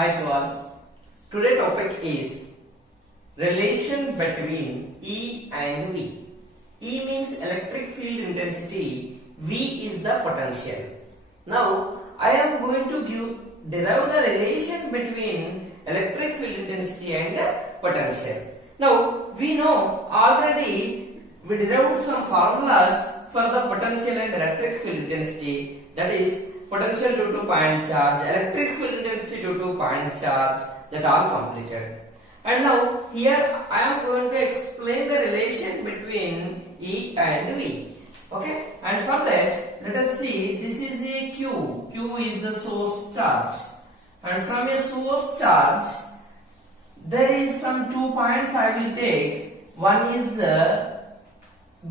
Hi to all. Today topic is relation between E and V. E means electric field intensity, V is the potential. Now I am going to derive the relation between electric field intensity and potential. Now we know already we derived some formulas for the potential and electric field intensity, that is potential due to point charge, electric field intensity due to point charge, that all completed. And now here I am going to explain the relation between E and V. Okay, and for that let us see, this is a Q. Q is the source charge, and from a source charge there is some 2 points I will take. One is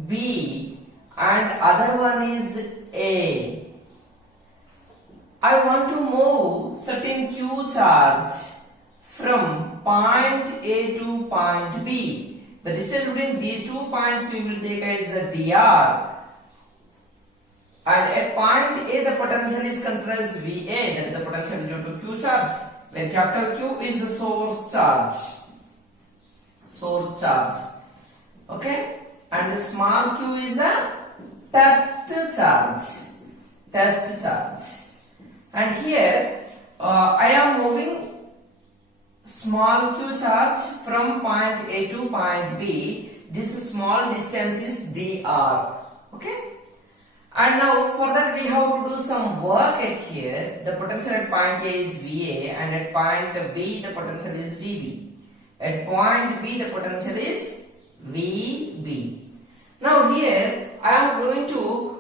B and other one is A. I want to move certain Q charge from point A to point B. The distance between these 2 points we will take as the dr. And at point A the potential is considered as VA, that is the potential due to Q charge, where capital Q is the source charge. Source charge. Okay? And the small q is the test charge. Test charge. And here I am moving small q charge from point A to point B. This small distance is dr. Okay? And now for that we have to do some work at here. The potential at point A is VA and at point B the potential is VB. At point B the potential is VB. Now here I am going to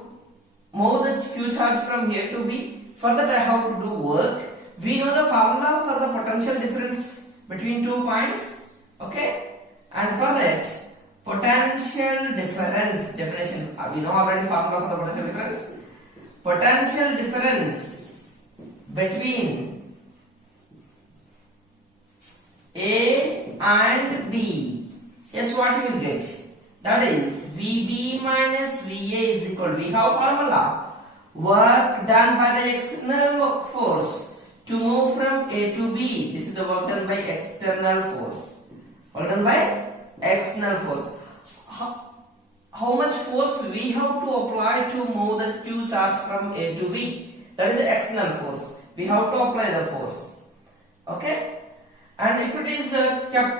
move the q charge from here to B. For that I have to do work. We know the formula for the potential difference between 2 points. Okay? And for that, potential difference definition. We know already formula for the potential difference. Potential difference between A and B. Yes, what you will get? That is VB minus VA is equal. We have formula. Work done by the external work force to move from A to B. This is the work done by external force. Work done by external force. How much force we have to apply to move the Q charge from A to B? That is the external force. We have to apply the force. Okay? And if it is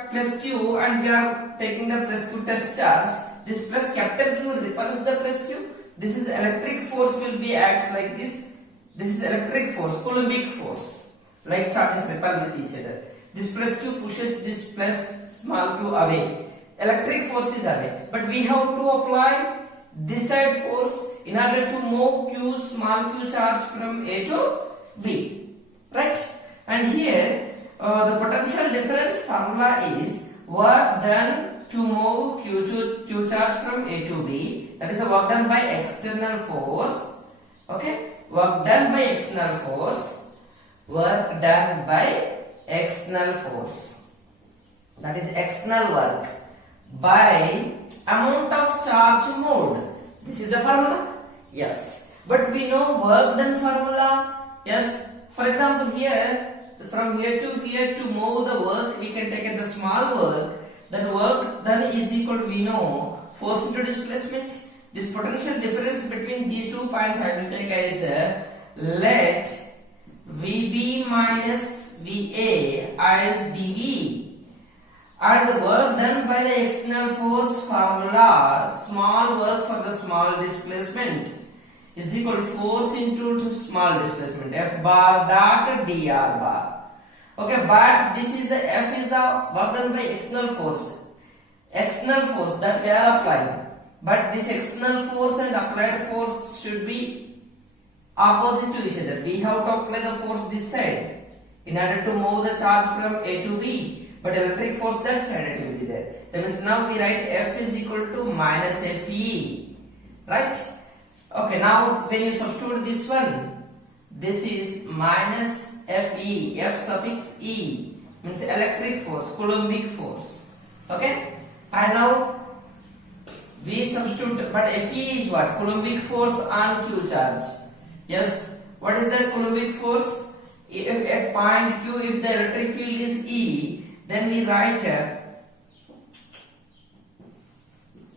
plus Q and we are taking the plus Q test charge, this plus capital Q repels the plus Q. This is electric force will be acts like this. This is electric force, Coulombic force. Like charges repel with each other. This plus Q pushes this plus small q away. Electric force is away. But we have to apply this side force in order to move Q small q charge from A to B. Right? And here the potential difference formula is work done to move Q charge from A to B. That is the work done by external force. Okay? Work done by external force. Work done by external force. That is external work by amount of charge moved. This is the formula? Yes. But we know work done formula. Yes. For example, here from here to move the work, we can take it the small work. That work done is equal to, we know, force into displacement. This potential difference between these 2 points I will take as let VB minus VA as dV. And the work done by the external force formula, small work for the small displacement, is equal to force into small displacement, F bar dot dr bar. Okay, but this is the F is the work done by external force. External force that we are applying. But this external force and applied force should be opposite to each other. We have to apply the force this side in order to move the charge from A to B. But electric force that side it will be there. That means now we write F is equal to minus Fe. Right? Okay, now when you substitute this one, this is minus Fe, F suffix E means electric force, Coulombic force. Okay? And now we substitute, but Fe is what? Coulombic force on Q charge. Yes. What is the Coulombic force? If at point Q, if the electric field is E, then we write.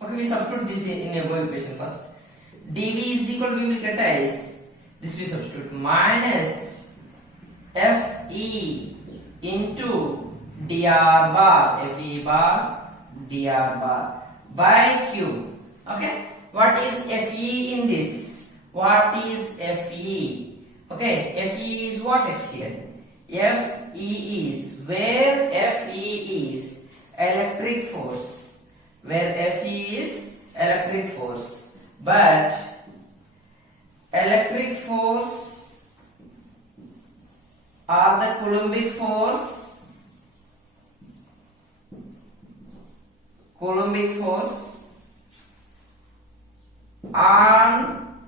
Okay, we substitute this in above equation first. dV is equal to, we will get as this, we substitute minus Fe into dr bar, Fe bar dr bar by Q. Okay, what is Fe in this? What is Fe? Okay, Fe is what here? Fe is, where Fe is electric force, where Fe is electric force, but electric force or the Coulombic force on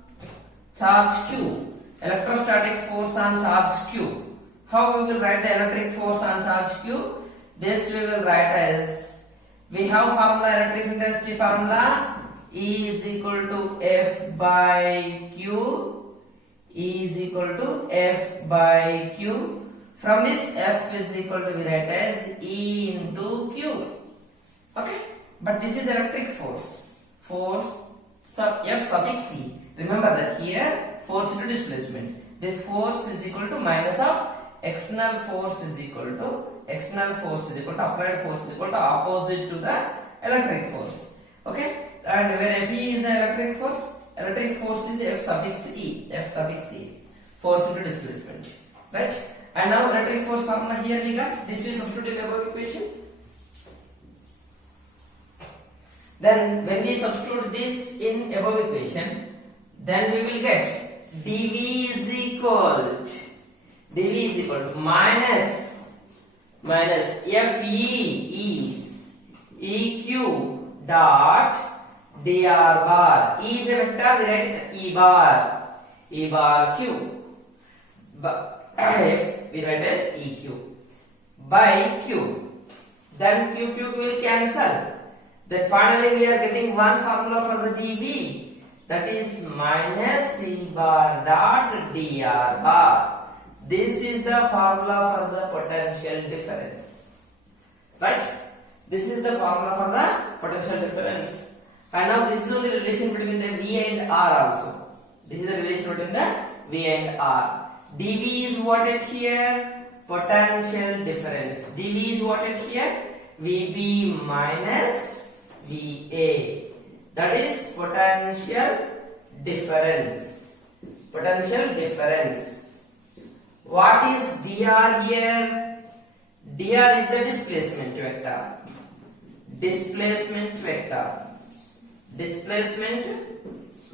charge Q, electrostatic force on charge Q. How we will write the electric force on charge Q? This we will write as, we have formula, electric intensity formula, E is equal to F by Q, E is equal to F by Q. From this, F is equal to, we write as E into Q. Okay, but this is electric force, sub F suffix E. Remember that here force into displacement. This force is equal to minus of external force is equal to applied force is equal to opposite to the electric force. Okay, and where Fe is the electric force is F suffix E, force into displacement, right? And now electric force formula here we got, this we substitute in above equation. Then when we substitute this in above equation, then we will get dV is equal to minus Fe is EQ dot dr bar. E is a vector, we write E bar Q. F we write as EQ by Q. Then Q will cancel. Then finally we are getting one formula for the dV, that is minus E bar dot dr bar. This is the formula for the potential difference. Right? This is the formula for the potential difference. And now this is only the relation between the V and R also. This is the relation between the V and R. dV is what it here? Potential difference. dV is what it here? VB minus VA. That is potential difference. Potential difference. What is dr here? Dr is the displacement vector. Displacement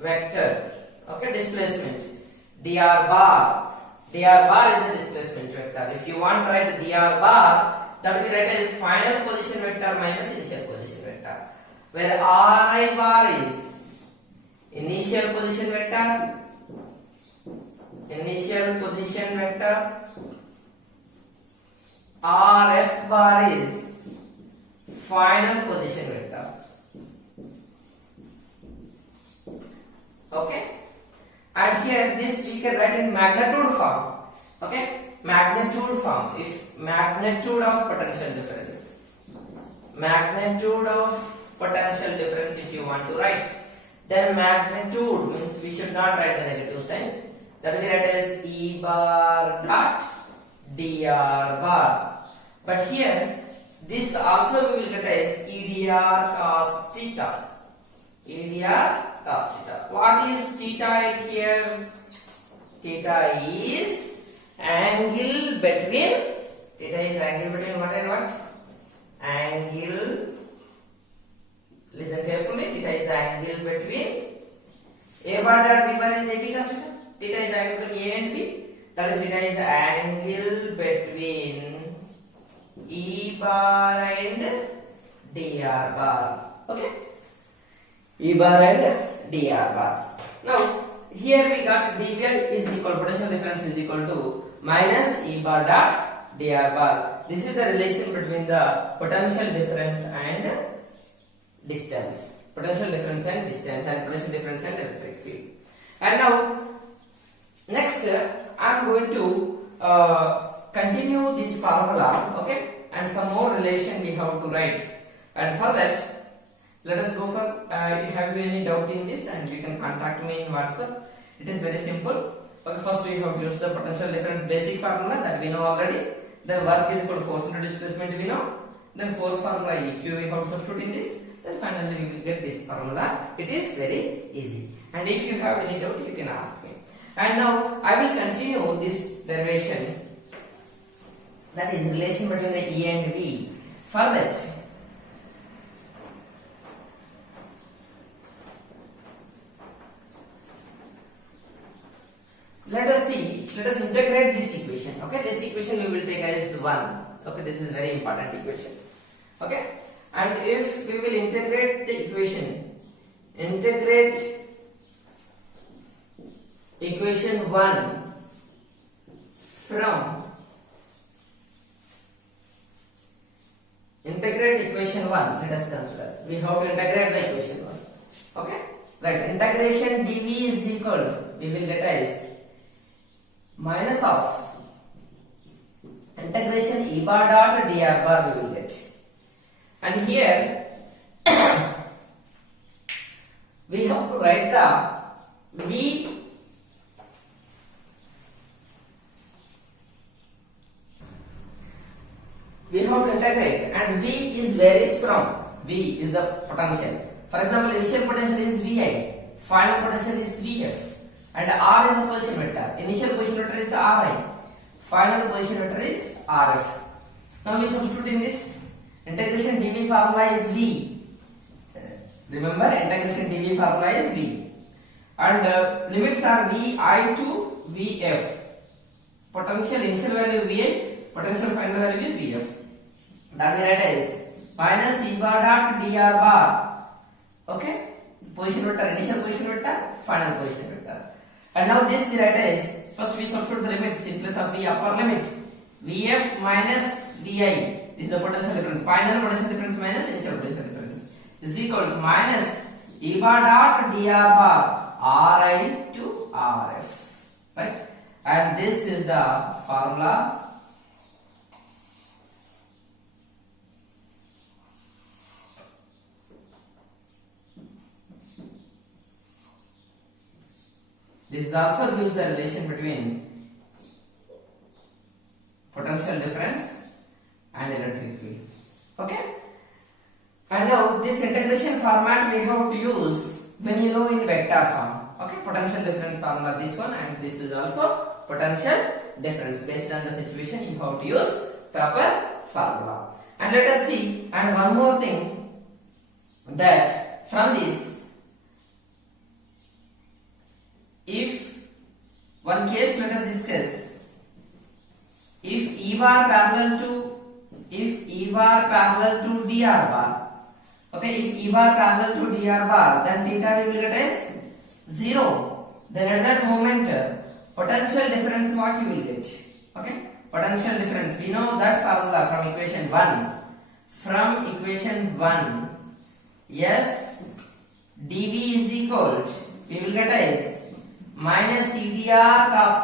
vector. Okay, displacement. Dr bar. Dr bar is a displacement vector. If you want to write dr bar, that will write as final position vector minus initial position vector. Where Ri bar is initial position vector. Rf bar is final position vector. Okay, and here this we can write in magnitude form. Okay, magnitude form. If magnitude of potential difference, if you want to write, then magnitude means we should not write the negative sign. That we write as E bar dot dr bar. But here this also we will get as EDR cos theta. What is theta here? Theta is angle between what and what? Angle. Listen carefully. Theta is angle between A bar dot B bar is AB cos theta. Theta is angle between A and B. That is theta is angle between E bar and dr bar. Okay. E bar and dr bar. Now here we got dV is equal, potential difference is equal to minus E bar dot dr bar. This is the relation between the potential difference and distance. Potential difference and distance, and potential difference and electric field. And now next I am going to continue this formula, okay, and some more relation we have to write. And for that, let us go for. Have you any doubt in this? And you can contact me in WhatsApp. It is very simple. Okay, first we have to use the potential difference basic formula that we know already. Then work is equal to force into displacement we know. Then force formula EQ we have to substitute in this. Then finally we will get this formula. It is very easy. And if you have any doubt, you can ask me. And now I will continue this derivation. That is relation between the E and V. For that, let us integrate this equation. Okay, this equation we will take as 1. Okay, this is very important equation. Okay, and if we will integrate the equation, integrate equation 1 from integrate equation 1, let us consider. We have to integrate the equation 1. Okay, right, integration dv is equal to, we will get as minus of integration e bar dot dr bar we will get. And here we have to write the v we have to integrate, and V is varies from, V is the potential. For example, initial potential is Vi, final potential is Vf, and R is the position vector. Initial position vector is Ri, final position vector is Rf. Now we substitute in this. Integration dV formula is V. Remember, integration dV formula is V. And limits are Vi to Vf. Potential initial value Vi, potential final value is Vf. That we write as minus E bar dot dr bar. Okay, position vector, initial position vector, final position vector. And now this we write as, first we substitute the limits in place of V upper limit. Vf minus Vi, this is the potential difference. Final potential difference minus initial potential difference is equal to minus E bar dot dr bar Ri to Rf. Right? And this is the formula. This also gives the relation between potential difference and electric field. Okay? And now this integration format we have to use when you know in vector form. Okay, potential difference formula this one, and this is also potential difference. Based on the situation you have to use proper formula. And let us see, and one more thing, that from this, if one case let us discuss, if E bar parallel to dr bar, okay, if E bar parallel to dr bar, then theta we will get as 0. Then at that moment, potential difference what you will get? Okay, potential difference. We know that formula from equation 1. From equation 1, yes, dV is equal to, we will get as minus EDR cos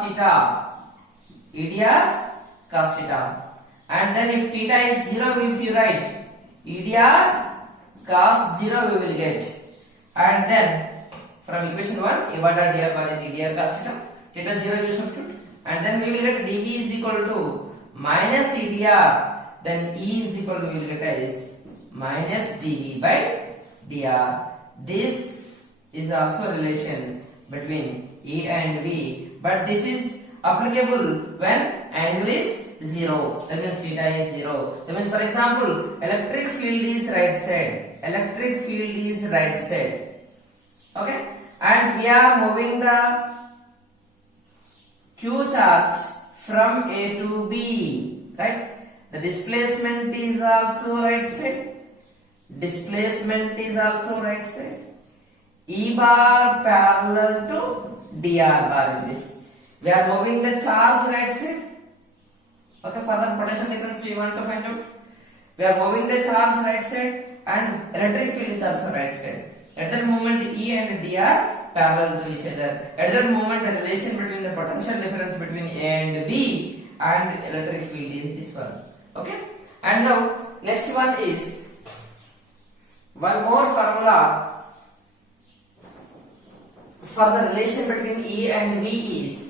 theta, and then if theta is 0, if you write EDR cos 0 we will get, and then from equation 1 E bar dot dr bar is EDR cos theta 0 you substitute, and then we will get dV is equal to minus EDR, then E is equal to, we will get as minus dV by dr. This is also relation between E and V, but this is applicable when angle is 0. That means theta is 0. That means, for example, electric field is right side. Electric field is right side. Okay, and we are moving the Q charge from A to B. Right? The displacement is also right side. Displacement is also right side. E bar parallel to dr bar in this. We are moving the charge right side. Okay, further potential difference we want to find out. We are moving the charge right side, and electric field is also right side. At that moment, E and dr parallel to each other. At that moment, the relation between the potential difference between A and B and electric field is this one. Okay, and now next one is one more formula for the relation between E and V is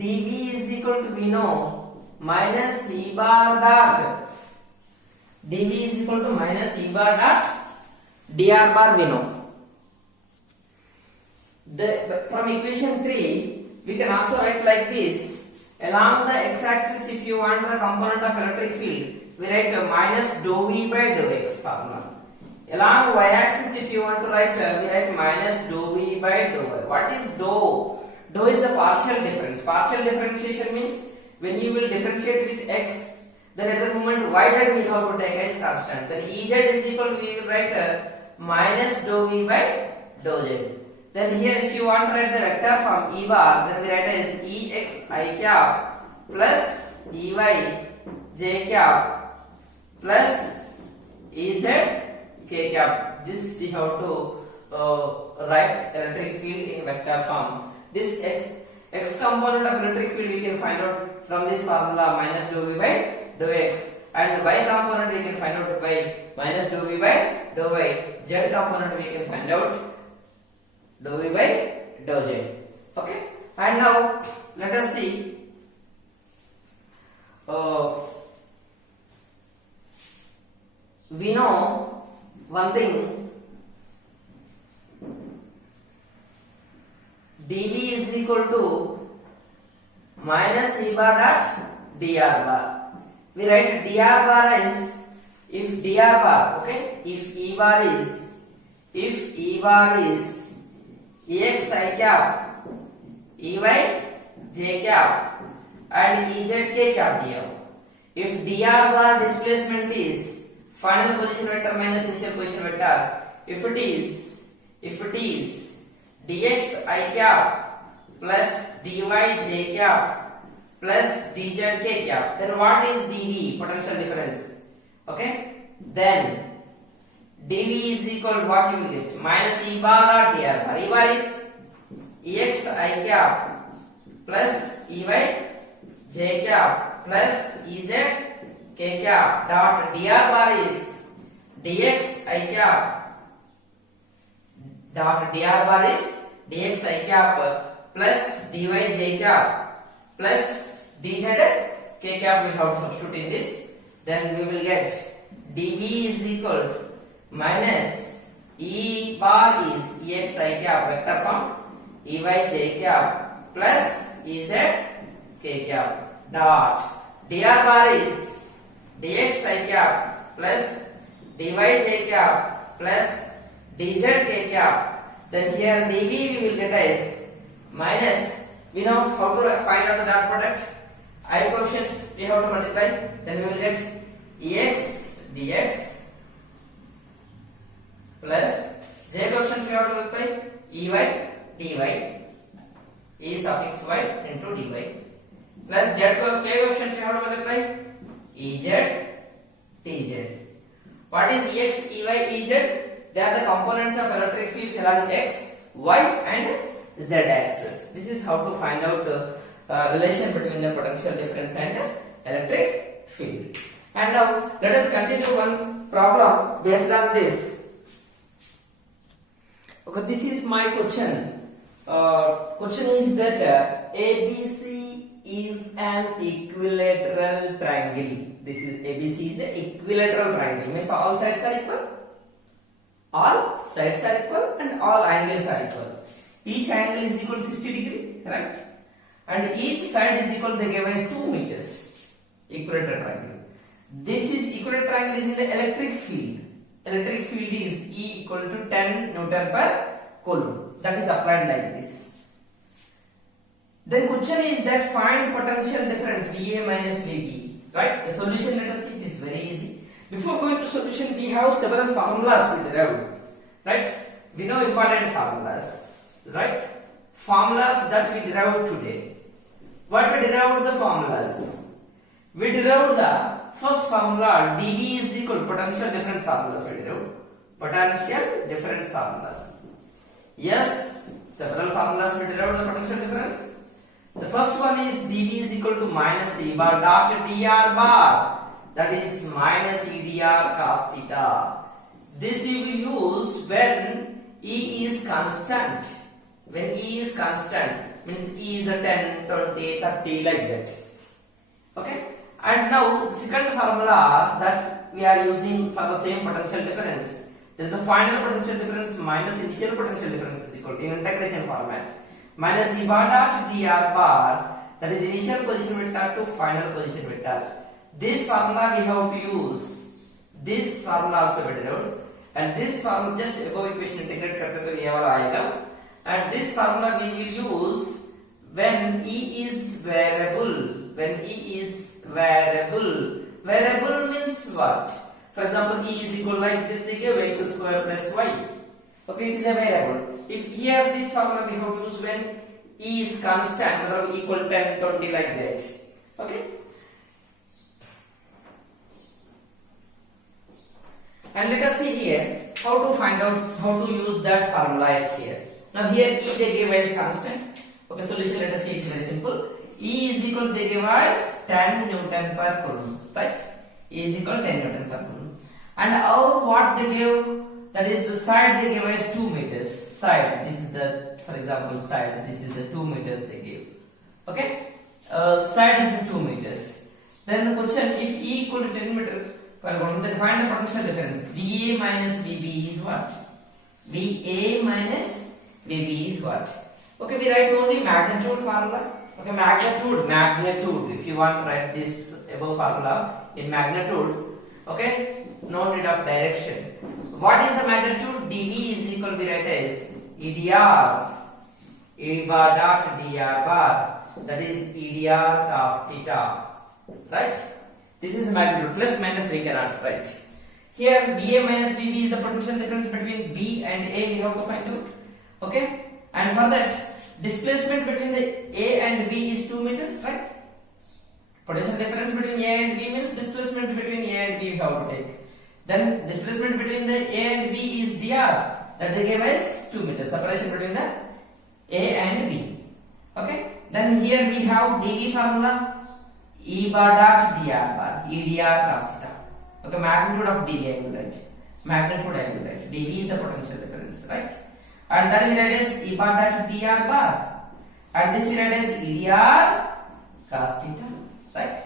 dV is equal to, we know, minus E bar dot. dV is equal to minus E bar dot dr bar, we know. From equation 3, we can also write like this. Along the x-axis, if you want the component of electric field, we write minus dou V by dou x formula. Along y-axis, if you want to write, we write minus dou V by dou y. What is dou? Dou is the partial difference. Partial differentiation means when you will differentiate with x, then at the moment y z we have to take as constant. Then Ez is equal, we will write minus dou V by dou z. Then here if you want to write the vector form E bar, then we write as Ex I cap plus Ey j cap plus Ez k cap. This we have to write electric field in vector form. This x component of electric field we can find out from this formula minus dou V by dou x, and y component we can find out by minus dou V by dou y. Z component we can find out dou V by dou z. Okay, and now let us see we know one thing. dV is equal to minus E bar dot dr bar. We write dr bar as, if dr bar, okay, if E bar is Ex I cap, Ey j cap and Ez k cap dr. If dr bar displacement is final position vector minus initial position vector, if it is dx I cap plus dy j cap plus dz k cap, then what is dV? Potential difference. Okay, then dV is equal, what you will get? Minus E bar dot dr bar. E bar is Ex I cap plus Ey j cap plus Ez k cap dot dr bar is dx I cap dot dr bar is dx I cap plus dy j cap plus dz k cap. We have to substitute in this, then we will get dV is equal to minus E bar is Ex I cap vector form Ey j cap plus Ez k cap dot dr bar is dx I cap plus dy j cap plus dz k cap. Then here dV we will get as minus, we know how to find out the dot product. I coefficients we have to multiply, then we will get Ex dx plus j coefficients we have to multiply Ey dy E suffix y into dy plus z coefficients we have to multiply Ez dz. What is Ex, Ey, Ez? They are the components of electric fields along x, y and z axis. This is how to find out relation between the potential difference and electric field. And now let us continue one problem based on this. Okay, this is my question. Question is that ABC is an equilateral triangle. This is ABC is an equilateral triangle. Means all sides are equal. All sides are equal and all angles are equal. Each angle is equal to 60 degree, right? And each side is equal, they give us 2 meters. Equilateral triangle. This is equilateral triangle is in the electric field. Electric field is E equal to 10 Newton per Coulomb. That is applied like this. The question is that find potential difference VA minus VB. Right? The solution, let us see, it is very easy. Before going to solution, we have several formulas we derived. Right? We know important formulas. Right? formulas that we derived today. What we derived the formulas? We derived the first formula dV is equal to potential difference formulas. We derived potential difference formulas. Yes, several formulas we derived the potential difference. The first one is dV is equal to minus E bar dot dr bar, that is minus E dr cos theta. This you will use when E is constant. When E is constant means E is a 10, 20, 30 like that. Okay. And now the second formula that we are using for the same potential difference. There is the final potential difference minus initial potential difference is equal to in integration format. Minus E bar dot dr bar, that is initial position vector to final position vector. This formula we have to use. This formula also we derived. And this formula just above equation integrate करते तो ये वाला आएगा. And this formula we will use when E is variable. When E is variable. Variable means what? For example, E is equal like this, they give x square plus y. Okay, it is a variable. If here this formula we have to use when E is constant, or equal 10, 20 like that. Okay. And let us see here how to find out how to use that formula here. Now here E they give as constant. Okay, solution let us see, it is very simple. E is equal, they give as 10 Newton per Coulomb, right? E is equal to 10 Newton per Coulomb. And our what they give, that is the side they give as 2 meters. Side, this is the, for example, side, this is the 2 meters they give. Okay? Side is the 2 meters. Then the question, if E equal to 10 meter per Coulomb, then find the potential difference. VA minus VB is what? VA minus VB is what? Okay, we write only magnitude formula. Okay, magnitude. If you want to write this above formula in magnitude, okay, no need of direction. What is the magnitude? dV is equal, we write as EDR, E bar dot dr bar, that is EDR cos theta, right? This is magnitude, plus minus we cannot write. Here VA minus VB is the potential difference between B and A, we have to find out. Okay, and for that displacement between the A and B is 2 meters, right? Potential difference between A and B means displacement between A and B we have to take. Then displacement between the A and B is dr, that they give as 2 meters, separation between the A and B. Okay, then here we have dV formula E bar dot dr bar, EDR cos theta. Okay, magnitude of dV I will write. Magnitude I will write. dV is the potential difference, right? And that is write as E bar dot dr bar. And this we write as EDR cos theta, right?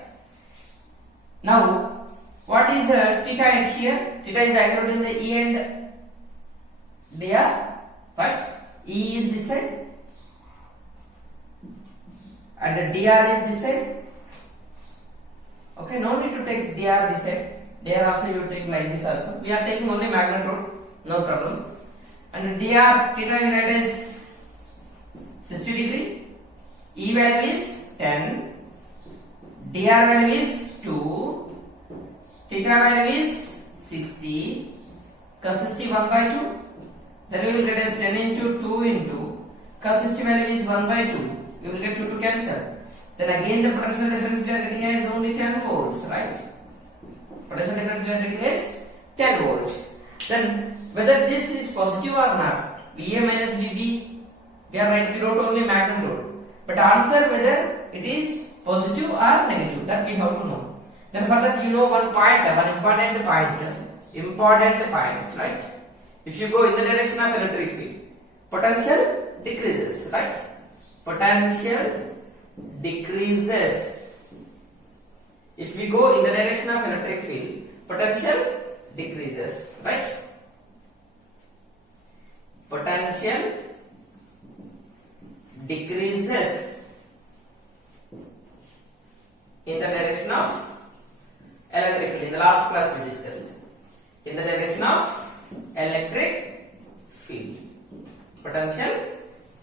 Now, what is theta at here? Theta is anchored in the E and dr, right? E is this side, and the dr is this side. Okay, no need to take dr this side. There also you take like this also. We are taking only magnitude, no problem. And dr theta we write as 60 degree. E value is 10. Dr value is 2. Theta value is 60. Cos 60 1 by 2. Then we will get as 10 into 2 into cos 60 value is 1 by 2. We will get 2 to cancel. Then again the potential difference we are getting as only 10 volts, right? Potential difference we are getting as 10 volts. Then whether this is positive or not, VA minus VB, we are right, we wrote only magnitude. But answer whether it is positive or negative, that we have to know. Then for that you know one important point, right? If you go in the direction of electric field, potential decreases, right? Potential decreases. If we go in the direction of electric field, potential decreases, right? Potential decreases in the direction of electric field. In the last class we discussed. In the direction of electric field, potential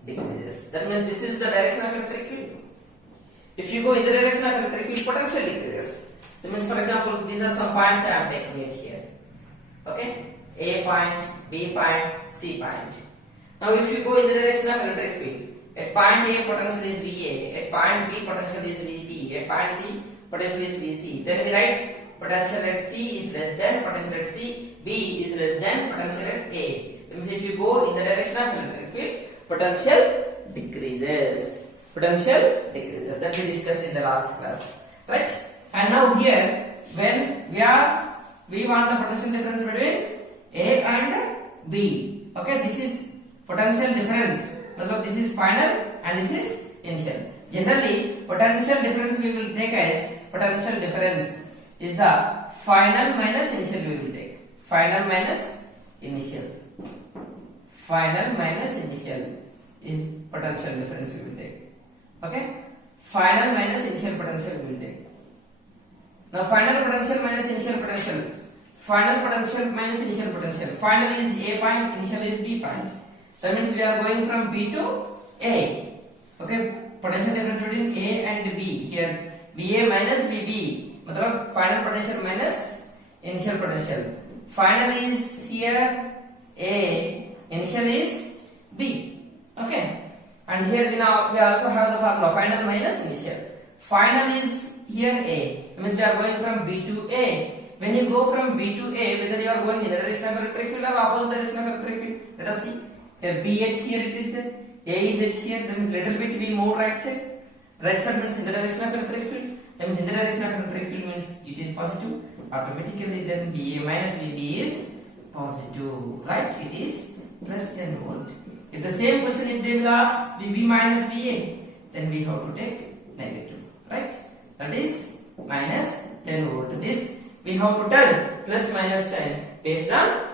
decreases. That means this is the direction of electric field. If you go in the direction of electric field, potential decreases. That means, for example, these are some points I am taking it here. Okay, A point, B point, C point. Now, if you go in the direction of electric field, At point A potential is VA, at point B potential is VB, at point C potential is VC. Then we write potential at C is less than potential at C, B is less than potential at A. That means if you go in the direction of electric field, potential decreases. Potential decreases. That we discussed in the last class, right? And now here, when we want the potential difference between A and B. Okay, this is potential difference. This is final and this is initial. Generally, potential difference we will take as potential difference is the final minus initial we will take. Final minus initial. Final minus initial is potential difference we will take. Okay? Final minus initial potential we will take. Now final potential minus initial potential. Final potential minus initial potential. Final is A point, initial is B point. That means we are going from B to A. Okay? Potential difference between A and B. Here VA minus VB. Matlab final potential minus initial potential. Final is here A, initial is B. Okay? And here we also have the formula final minus initial. Final is here A. That means we are going from B to A. When you go from B to A, whether you are going in the direction of electric field or opposite direction of electric field, let us see. Here B at here it is there, A is at here. That means little bit we move right side. Right side means in the direction of electric field. That means in the direction of electric field means it is positive. Automatically then VA minus VB is positive, right? It is plus 10 volt. If the same question if they will ask VB minus VA, then we have to take negative, right? That is minus 10 volt. This we have to turn plus minus sign based on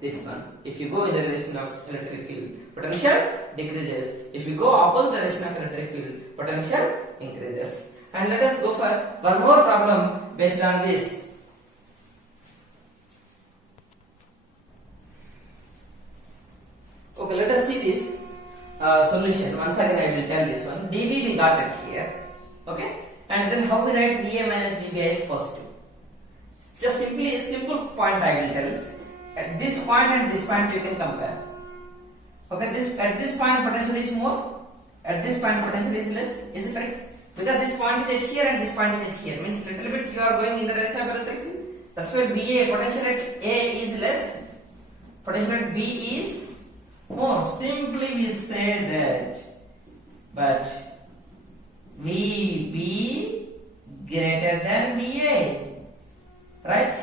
this one. If you go in the direction of electric field, potential decreases. If you go opposite direction of electric field, potential increases. And let us go for one more problem based on this. Okay, let us see this solution. Once again I will tell this one. dV we got it here. Okay, and then how we write VA minus VB is positive. Just simply a simple point I will tell. At this point and this point you can compare. Okay, at this point potential is more, at this point potential is less. Is it right? Because this point is at here and this point is at here. Means little bit you are going in the direction of electric field. That's why VA potential at A is less, potential at B is more. Simply we say that. But VB greater than VA. Right?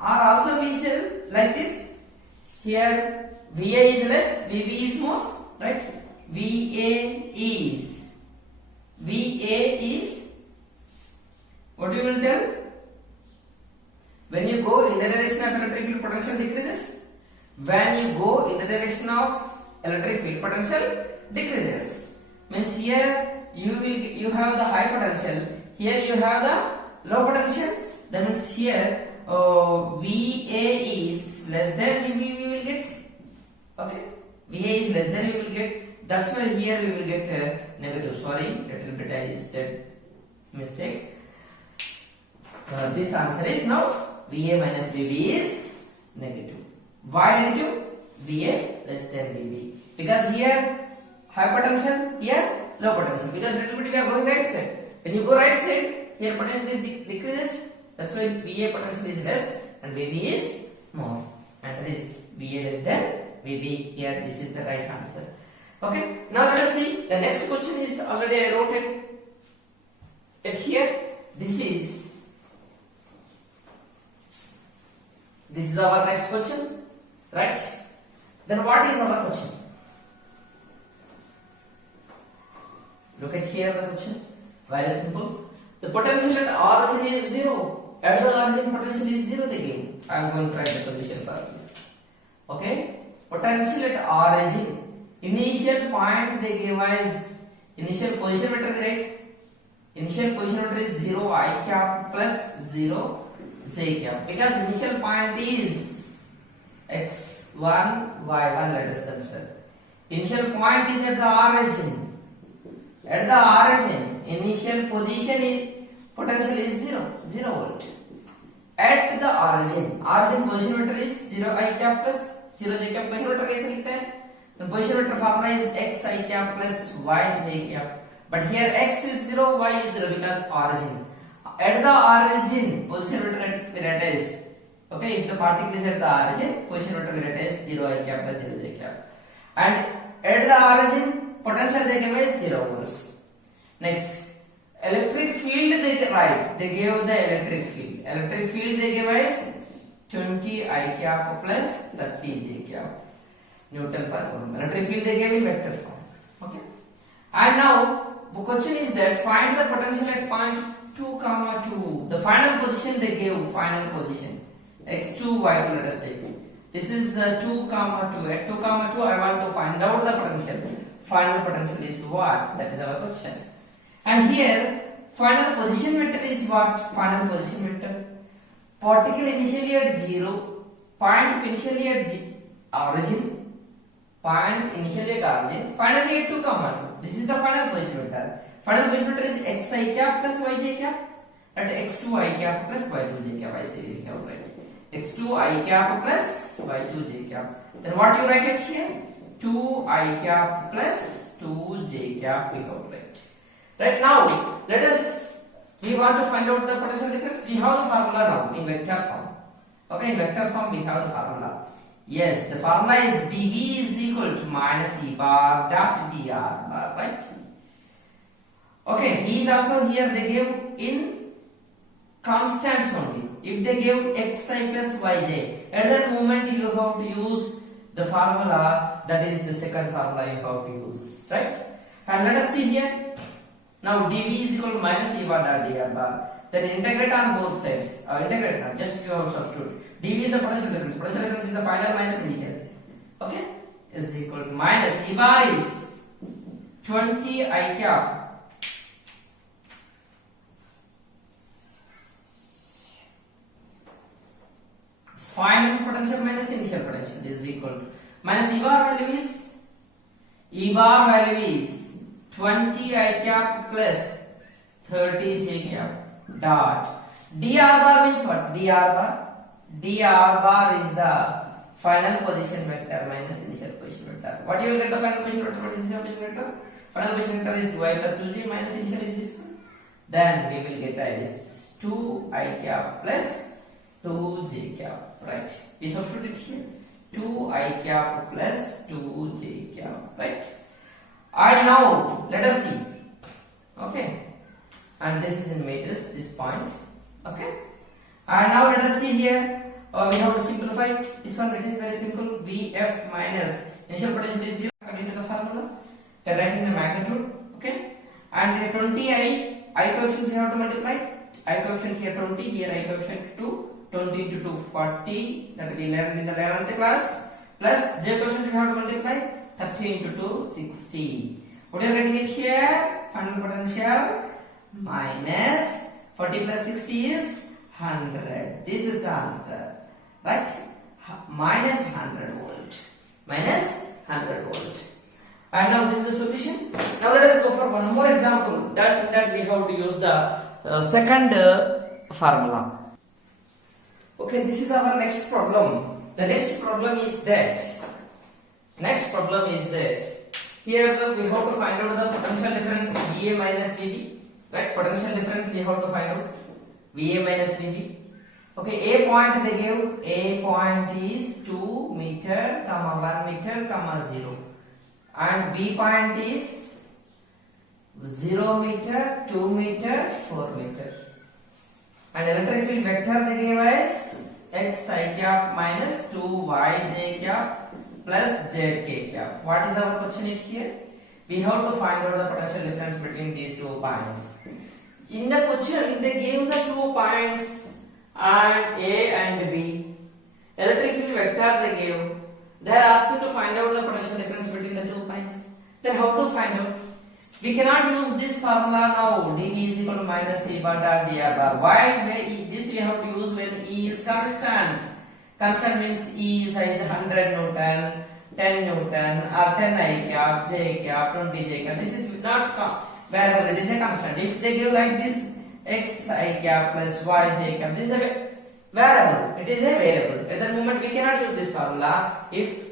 Or also we say like this. Here VA is less, VB is more. Right? VA is what you will tell? When you go in the direction of electric field, potential decreases. When you go in the direction of electric field, potential decreases. Means here you have the high potential. Here you have the low potential. That means here VA is less than VB we will get. Okay, VA is less than we will get. That's why here we will get negative. Sorry, little bit I said mistake. This answer is now VA minus VB is negative. Why negative? VA less than VB. Because here high potential, here low potential. Because little bit we are going right side. When you go right side, here potential is decreases. That's why VA potential is less and VB is more. And that is VA less than VB. Here this is the right answer. Okay. Now let us see. The next question is already I wrote it here. This is our next question, right? Then what is our question? Look at here the question. Very simple. The potential at origin is 0. At the origin potential is 0 again. I am going to write the solution for this. Okay? Potential at origin. Initial point they give as initial position vector, right? Initial position vector is 0 I cap plus 0 j cap. Because initial point is x1, y1, let us consider. Initial point is at the origin. At the origin, initial position is potential is 0 volt. At the origin position vector is 0 I cap plus 0 j cap. position vector कैसे लिखते हैं? The position vector formula is x I cap plus y j cap. But here x is 0, y is 0 because origin. At the origin, position vector will write as, okay, if the particle is at the origin, position vector will write as 0 I cap plus 0 j cap. And at the origin, potential they give as 0 volts. Next, electric field they write. They gave the electric field. Electric field they give as 20 I cap plus 30 j cap Newton per coulomb. Electric field they gave in vector form. Okay. And now the question is that find the potential at point 2, 2. The final position they gave, final position x2, y2, let us take. This is 2, 2. At 2, 2 I want to find out the potential. Final potential is what? That is our question. And here final position vector is what? Final position vector. Particle initially at 0, point initially at origin, point initially at origin, finally at 2, 2. This is the final position vector. Final position vector is x I cap plus y j cap. At x2 I cap plus y2 j cap. I say we have right. x2 I cap plus y2 j cap. Then what you write it here? 2 I cap plus 2 j cap we have right. Right now, let us. We want to find out the potential difference. We have the formula now in vector form. Okay, in vector form we have the formula. Yes, the formula is dV is equal to minus E bar dot dr bar, right? Okay, E is also here they gave in constants only. If they give xi plus yj, at that moment you have to use the formula, that is the second formula you have to use, right? And let us see here. Now dV is equal to minus E bar dot dr bar. Then integrate on both sides. Integrate now, just you have substitute. dV is the potential difference. Potential difference is the final minus initial. Okay? Is equal to minus E bar is 20 I cap. Final potential minus initial potential is equal to minus E bar value is 20 I cap plus 30 j cap dot dr bar means what? Dr bar is the final position vector minus initial position vector. What you will get the final position vector minus initial position vector? Final position vector is 2i plus 2j minus initial is this one. Then we will get as 2 I cap plus 2 j cap, right? We substitute it here. 2 I cap plus 2 j cap, right? And now let us see. Okay, and this is in meters, this point. Okay, and now let us see here. We have to simplify this one. It is very simple. Vf minus initial potential is 0 according to the formula. We are writing the magnitude. Okay, and 20 I coefficients we have to multiply. I coefficient here 20, here I coefficient 2. 20 into 2 40, that we learned in the 11th class, plus j coefficient we have to multiply 30 into 2 60. What are you getting it here? Final potential minus 40 plus 60 is 100. This is the answer, right? Minus 100 volt. Minus 100 volt. And now this is the solution. Now let us go for one more example. That we have to use the second formula. Okay, this is our next problem. The next problem is that here we have to find out the potential difference VA minus VB. Right? Potential difference we have to find out VA minus VB. Okay, A point they gave. A point is 2 meter, 1 meter, 0. And B point is 0 meter, 2 meter, 4 meter. And electric field vector they gave us x I cap minus 2 y j cap plus z k cap. What is our question here? We have to find out the potential difference between these 2 points. In the question they gave the 2 points and A and B. Electric field vector they gave. They are asking to find out the potential difference between the 2 points. Then how to find out? We cannot use this formula now. dV is equal to minus E bar dot dr bar. Why? This we have to use when E is constant. Constant means E is either 100 Newton, 10 Newton, or 10 I cap, J cap, 20 J cap. This is not variable. It is a constant. If they give like this, x I cap plus y j cap, this is a variable. It is a variable. At the moment we cannot use this formula. If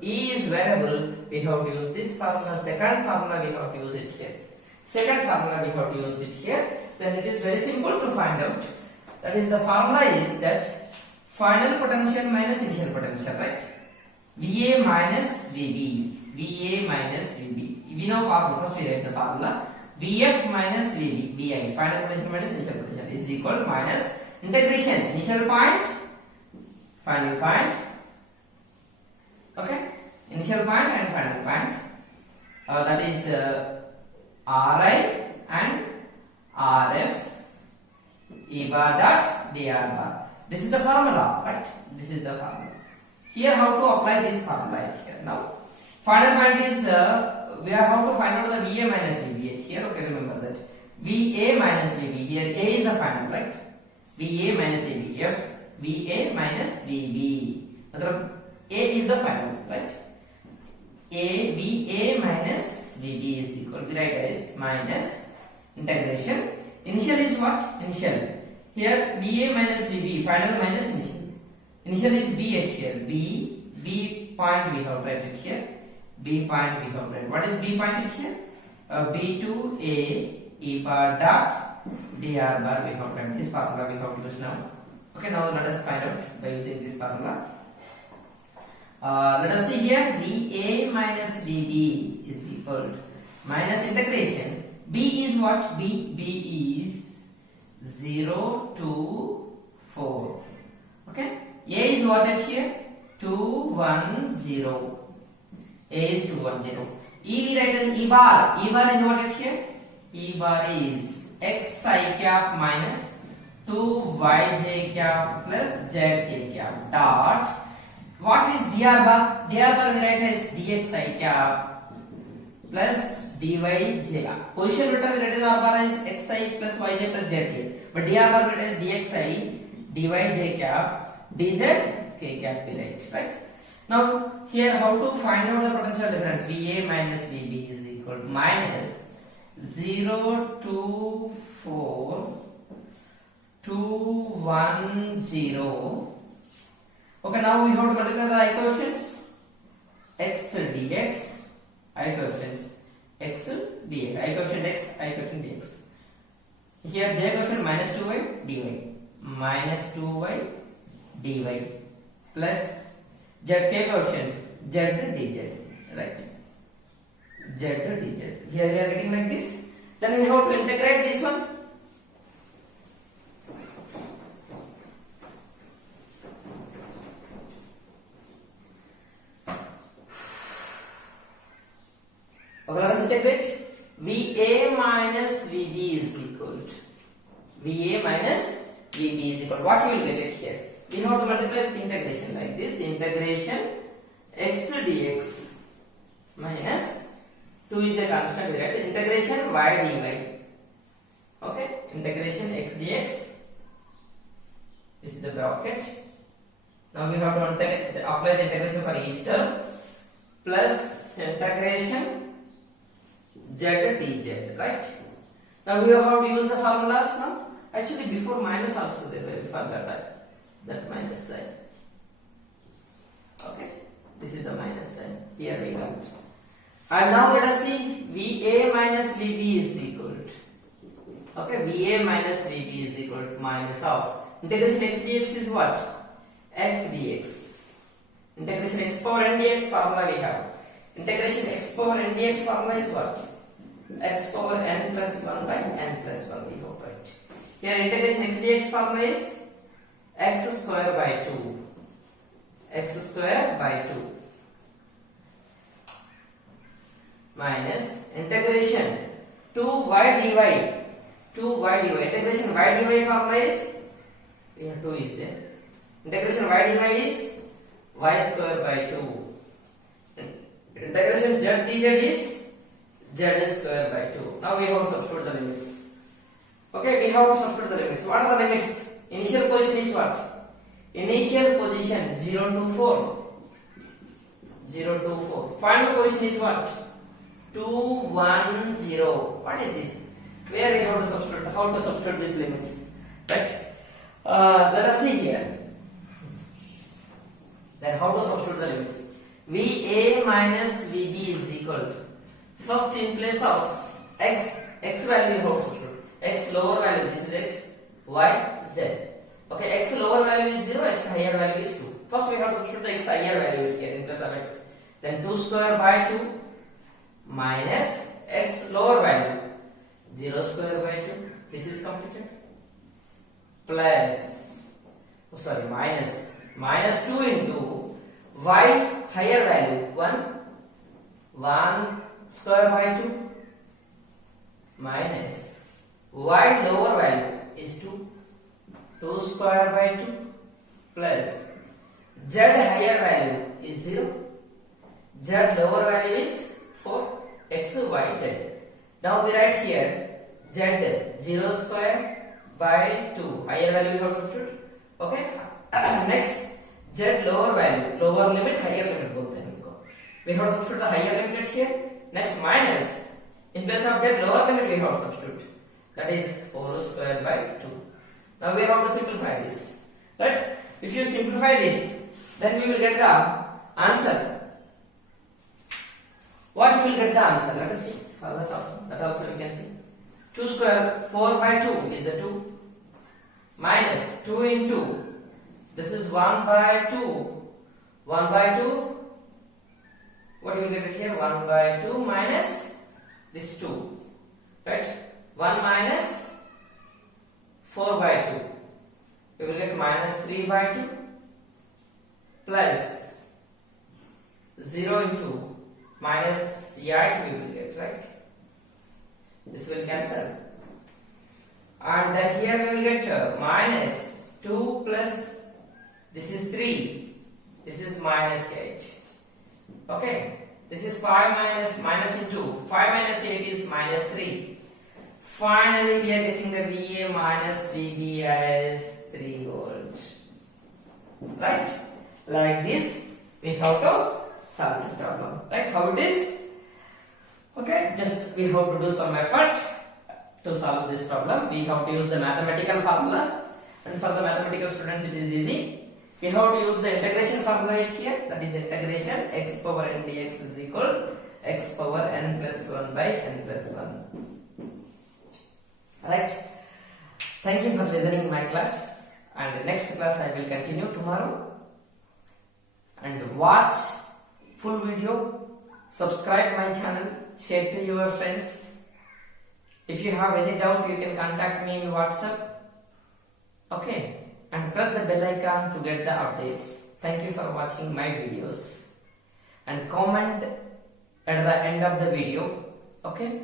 E is variable, we have to use this formula. Second formula we have to use it here. Second formula we have to use it here. Then it is very simple to find out. That is, the formula is that final potential minus initial potential, right? VA minus VB. VA minus VB. We know formula. First we write the formula. VF minus VB. VI. Final potential minus initial potential is equal minus integration. Initial point, final point. Okay? Initial point and final point. That is RI and RF E bar dot dr bar. This is the formula, right? This is the formula. Here, how to apply this formula here now? Final point is we are how to find out the VA minus VB here. Okay, remember that VA minus VB. Here A is the final, right? VA minus VB. F VA minus VB. A is the final, right? A VA minus VB is equal. We write as minus integration. Initial is what? Initial. Here VA minus VB. Final minus initial. Initial is B at here. B point we have write it here. B point we have write. What is B point at here? B to A E bar dot dr bar we have write. This formula we have to use now. Okay, now let us find out by using this formula. Let us see here. VA minus VB is equal to minus integration. B is what? B is 0 to 4. Okay. A is what at here? 2, 1, 0. A is 2, 1, 0. E we write as E bar. E bar is what at here? E bar is xi cap minus 2yj cap plus zk cap dot. What is dr bar? Dr bar we write as dxi cap plus dyj. Position vector we write as r bar is xi plus yj plus zk. But dr bar we write as dxi dyj cap dz k cap we write, right? Now here how to find out the potential difference? VA minus VB is equal to minus 0 to 4 to 1 0. Okay, now we have to multiply the I coefficients. X dx, I coefficients x dx, I coefficient x, I coefficient dx. Here j coefficient minus 2y dy, minus 2y dy plus zk coefficient z dz, right? Z dz. Here we are getting like this. Then we have to integrate this one. Okay, let us integrate. VA minus VB is equal to VA minus VB is equal to what we will get it here? We have to multiply with integration like this. Integration x dx minus 2 is a constant. We write integration y dy. Okay, integration x dx. This is the bracket. Now we have to apply the integration for each term plus integration z dz, right? Now we have to use the formulas now. Actually, before minus also there were, we forgot that minus sign. Okay, this is the minus sign. Here we got. And now let us see VA minus VB is equal to. Okay, VA minus VB is equal to minus of integration x dx is what? X dx. Integration x power n dx formula we have. Integration x power n dx formula is what? X power n plus 1 by n plus 1 we have, right? Here integration x dx formula is x square by 2. X square by 2 minus integration 2y dy. 2y dy. Integration y dy formula is, we have 2 is there. Integration y dy is y square by 2. Integration z dz is z square by 2. Now we have to substitute the limits. Okay, we have to substitute the limits. What are the limits? Initial position is what? Initial position 0 to 4. 0 to 4. Final position is what? 2, 1, 0. What is this? Where we have to substitute? How to substitute these limits? Right? Let us see here. Then how to substitute the limits? VA minus VB is equal to, first in place of x value we have to substitute. X lower value, this is x, y, z. Okay, x lower value is 0, x higher value is 2. First we have to substitute the x higher value here in place of x. Then 2 square by 2 minus x lower value 0 square by 2. This is completed. Plus, minus 2 into y higher value 1 square by 2 minus y lower value is 2 square by 2 plus z higher value is 0, z lower value is 4, x, y, z. Now we write here z 0 square by 2, higher value we have substitute. Okay. Next, z lower value, lower limit, higher limit both हैं इनको. We have substitute the higher limit here. Next, minus, in place of z lower limit we have substitute. That is 4 square by 2. Now we have to simplify this. Right? If you simplify this, then we will get the answer. What you will get the answer? Let us see. That also we can see. 2 square 4 by 2 is the 2 minus 2 into, this is 1 by 2. 1 by 2. What you will get it here? 1 by 2 minus this 2. Right? 1 minus 4 by 2. You will get minus 3 by 2 plus 0 into minus 8 we will get, right? This will cancel. And then here we will get minus 2 plus, this is 3. This is minus 8. Okay. This is 5 minus into 5 minus 8 is minus 3. Finally, we are getting the VA minus VB as 3 volts. Right? Like this, we have to solve the problem. Right? How it is? Okay, just we have to do some effort to solve this problem. We have to use the mathematical formulas, and for the mathematical students it is easy. We have to use the integration formula here, that is integration x power n dx is equal to x power n plus 1 by n plus 1. Right? Thank you for listening my class, and next class I will continue tomorrow. And watch full video, subscribe my channel, share to your friends. If you have any doubt, you can contact me in WhatsApp. Okay, and press the bell icon to get the updates. Thank you for watching my videos, and comment at the end of the video. Okay.